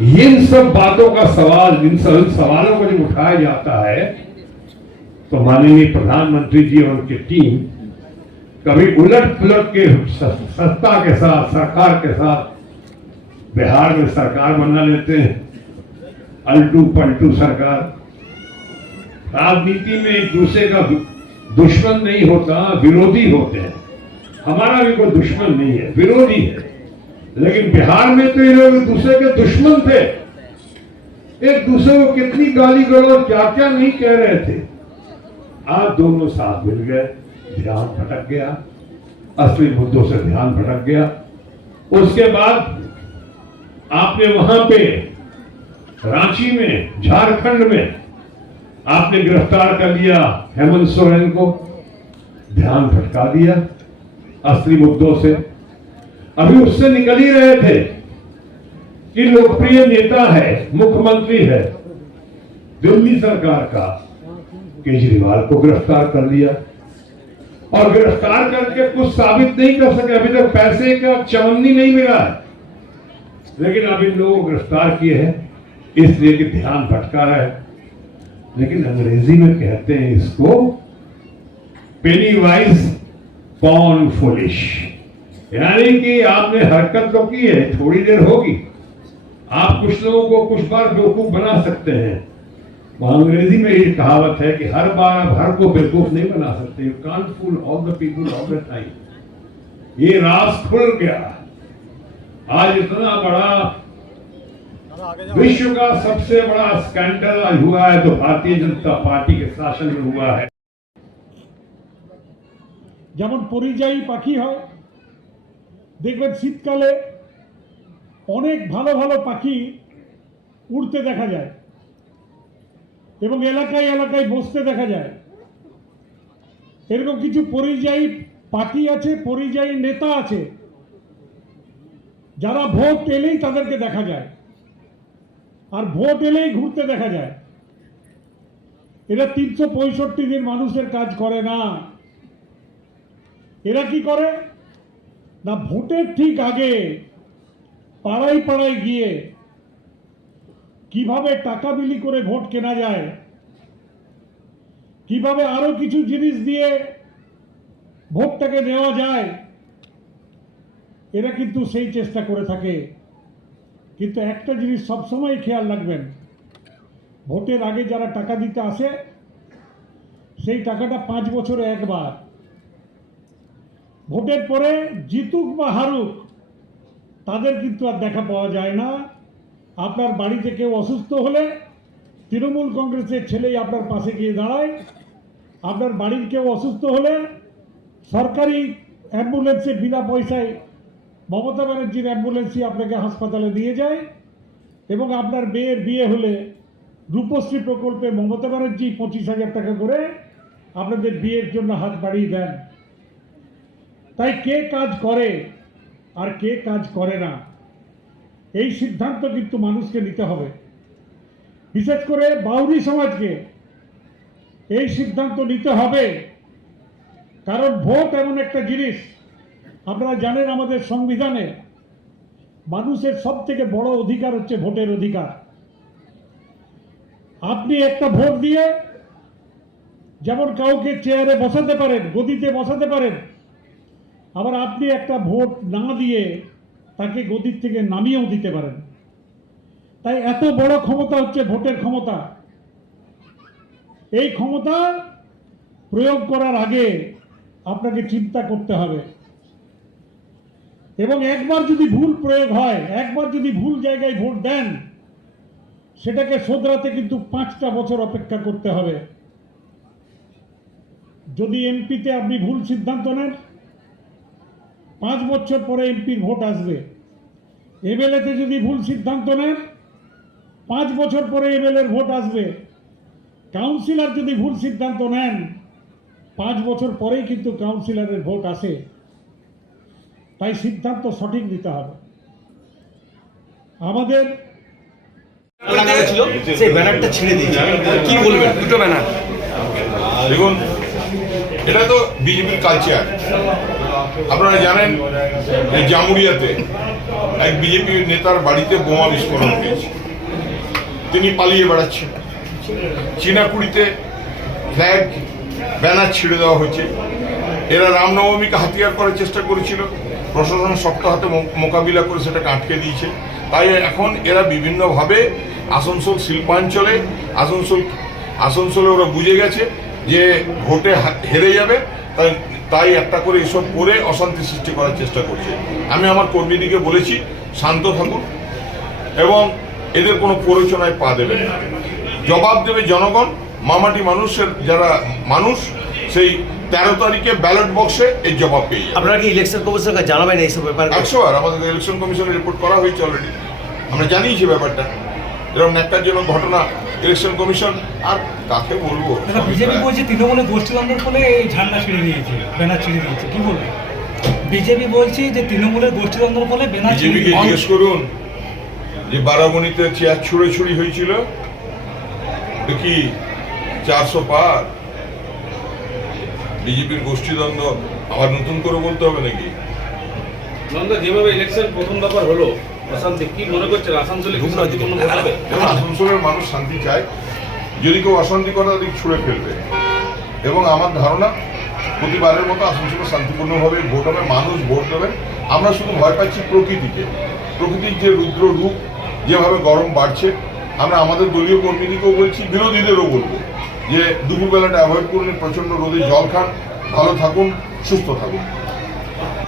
इन सब बातों का सवाल, इन सब सवालों को जब उठाया जाता है तो माननीय प्रधानमंत्री जी और उनकी टीम कभी उलट पुलट के सत्ता के साथ, सरकार के साथ बिहार में सरकार बना लेते हैं। अल्टू पलटू सरकार। राजनीति में एक दूसरे का दुश्मन नहीं होता, विरोधी होते हैं। हमारा भी कोई दुश्मन नहीं है, विरोधी है। लेकिन बिहार में तो ये लोग दूसरे के दुश्मन थे। एक दूसरे को कितनी गाली गलौज क्या क्या नहीं कह रहे थे। आज दोनों साथ मिल गए, ध्यान भटक गया, असली मुद्दों से ध्यान भटक गया। उसके बाद आपने वहाँ पे, रांची में, झारखंड में, आपने गिरफ़्तार कर लिया हेमंत सोरेन को। ध्यान भटका दिया, असली मुद्दों से। अभी उससे निकल ही रहे थे कि लोकप्रिय नेता है, मुख्यमंत्री है। दिल्ली सरकार का केजरीवाल को गिरफ़्तार कर लिया। और गिरफ़्तार करके कुछ साबित नहीं कर सके। अभी तक पैसे का चवन्नी नहीं मिला है। लेकिन अब इन लोगों को गिरफ़्तार किए हैं। इसलिए कि ध्यान भटका रहा है। लेकिन अंग्रेज़ी में कहते हैं इसको पेनी वाइज पॉन फुलिश यानी कि आपने हरकत तो की है थोड़ी देर होगी आप कुछ लोगों को कुछ बार बेवकूफ बना सकते हैं वो अंग्रेजी में ये कहावत है कि हर बार आप हर को बेवकूफ नहीं बना सकते you can't fool all the people all the time ये राज खुल गया आज इतना बड़ा विश्व का सबसे बड़ा स्कैंडल आज हुआ है तो भारतीय जनता पार्टी के शासन में हुआ है যেমন পরিযায়ী পাখি হয় দেখবেন শীতকালে অনেক ভালো ভালো পাখি উড়তে দেখা যায় এবং এলাকায় এলাকায় বসতে দেখা যায়। এরকম কিছু পরিযায়ী পাখি আছে, পরিযায়ী নেতা আছে, যারা ভোট এলেই তাদেরকে দেখা যায়। আর ভোট এলেই ঘুরতে দেখা যায়। এরা তিনশো পঁয়ষট্টি দিন মানুষের কাজ করে না। এরা কি করে? না, ভোটের ঠিক আগে পাড়ায় পাড়ায় গিয়ে কীভাবে টাকা বিলি করে ভোট কেনা যায়, কীভাবে আরও কিছু জিনিস দিয়ে ভোটটাকে নেওয়া যায়, এরা কিন্তু সেই চেষ্টা করে থাকে। কিন্তু একটা জিনিস সবসময় খেয়াল রাখবেন, ভোটের আগে যারা টাকা দিতে আসে, সেই টাকাটা পাঁচ বছরে একবার। ভোটের পরে জিতুক বা হারুক, তাদের কিন্তু আর দেখা পাওয়া যায় না। আপনার বাড়িতে কেউ অসুস্থ হলে তৃণমূল কংগ্রেসের ছেলেই আপনার পাশে গিয়ে দাঁড়ায়। আপনার বাড়ির কেউ অসুস্থ হলে সরকারি অ্যাম্বুলেন্সে বিনা পয়সায় মমতা ব্যানার্জির অ্যাম্বুলেন্সই আপনাকে হাসপাতালে দিয়ে যায় এবং আপনার মেয়ের বিয়ে হলে রূপশ্রী প্রকল্পে মমতা ব্যানার্জি পঁচিশ হাজার টাকা করে আপনাদের বিয়ের জন্য হাত বাড়িয়ে দেন। তাই কে কাজ করে আর কে কাজ করে না? এই সিদ্ধান্ত কিন্তু মানুষকে নিতে হবে। বিশেষ করে বাউরি সমাজকে এই সিদ্ধান্ত নিতে হবে। কারণ ভোট এমন একটা জিনিস, আপনারা জানেন আমাদের সংবিধানে মানুষের সব থেকে বড় অধিকার হচ্ছে ভোটের অধিকার। আপনি একটা ভোট দিয়ে যেমন কাউকে চেয়ারে বসাতে পারেন, গদিতে বসাতে পারেন আবার আপনি একটা ভোট না দিয়ে তাকে গদির থেকে নামিয়েও দিতে পারেন। তাই এত বড় ক্ষমতা হচ্ছে ভোটের ক্ষমতা। এই ক্ষমতা প্রয়োগ করার আগে আপনাকে চিন্তা করতে হবে। এবং একবার যদি ভুল প্রয়োগ হয়, একবার যদি ভুল জায়গায় ভোট দেন, সেটাকে শোধরাতে কিন্তু পাঁচটা বছর অপেক্ষা করতে হবে। যদি এমপিতে আপনি ভুল সিদ্ধান্ত নেন পাঁচ বছর পরে এমপির ভোট আসবে। এমএলএতে যদি ভুল সিদ্ধান্ত নেন পাঁচ বছর পরে এমএলএর ভোট আসবে। কাউন্সিলর যদি ভুল সিদ্ধান্ত নেন পাঁচ বছর পরেই কিন্তু কাউন্সিলরের ভোট আসে। তাই সিদ্ধান্ত সঠিক নিতে হবে। আমাদের সেই ব্যানারটা ছিঁড়ে দিয়েছে। কি বলবেন? দুটো ব্যানার। দেখুন এটা তো বিজেপির কালচার আপনারা জানেন জামুরিয়াতে এক বিজেপি নেতার বাড়িতে বোমা বিস্ফোরণ হয়েছে। তিনি পালিয়ে বেড়াচ্ছেন। চীনাকুড়িতে ফ্ল্যাগ, ব্যানার ছিঁড়ে দেওয়া হয়েছে। এরা রামনবমীকে হাতিয়ার করার চেষ্টা করেছিল। প্রশাসন শক্ত হাতে মোকাবিলা করে সেটাকে আটকে দিয়েছে। তাই এখন এরা বিভিন্নভাবে আসানসোল শিল্পাঞ্চলে, আসানসোল আসানসোলে ওরা বুঝে গেছে যে ভোটে হেরে যাবে। তাই তাই একটা করে এসব করে অশান্তি সৃষ্টি করার চেষ্টা করছে। আমি আমার কর্মীদিকে বলেছি শান্ত থাকুন এবং এদের কোনো প্ররোচনায় পা দেবে না। জবাব দেবে জনগণ মামাটি মানুষের যারা মানুষ সেই তেরো তারিখে ব্যালট বক্সে এই জবাব পেয়ে আপনারা কি ইলেকশন কমিশনকে জানাবেন এইসব ব্যাপারে একশো বার আমাদের ইলেকশন কমিশনের রিপোর্ট করা হয়েছে অলরেডি আমরা জানিয়েছি ব্যাপারটা। এরকম ন্যাক্কারজনক ঘটনা ইলেকশন কমিশন আর কাকে বলব? বিজেপি বলছে তৃণমূলের গোষ্ঠীদ্বন্দ্বের ফলে এই ঝান্ডা ছিঁড়ে দিয়েছে ব্যানার ছিঁড়ে দিয়েছে কি বলব? বিজেপি বলছে যে তৃণমূলের গোষ্ঠীদ্বন্দ্বের ফলে ব্যানার বিজেপিকে জিজ্ঞেস করুন যে বারাবণীতে চেয়ার ছুড়ে ছুড়ি হয়েছিল? কি চারশো পার? বিজেপির গোষ্ঠীদ্বন্দ্ব আবার নতুন করে বলতে হবে নাকি? নন্দা যেভাবে ইলেকশন প্রথম ব্যাপার হলো অশান্তি কি মনে করছেন আসানসোলে আসানসোলের মানুষ শান্তি চায় যদি কেউ অশান্তি করে তাদের ছুঁড়ে ফেলবে। এবং আমার ধারণা প্রতিবারের মতো আসানসোলে শান্তিপূর্ণভাবে ভোট হবে মানুষ ভোট দেবে। আমরা শুধু ভয় পাচ্ছি প্রকৃতিকে। প্রকৃতির যে রুদ্র রূপ যেভাবে গরম বাড়ছে আমরা আমাদের দলীয় কর্মীদেরকেও বলছি বিরোধীদেরও বলব যে দুপুরবেলাটা অ্যাভয়েড করুন প্রচণ্ড রোদে জল খান ভালো থাকুন সুস্থ থাকুন।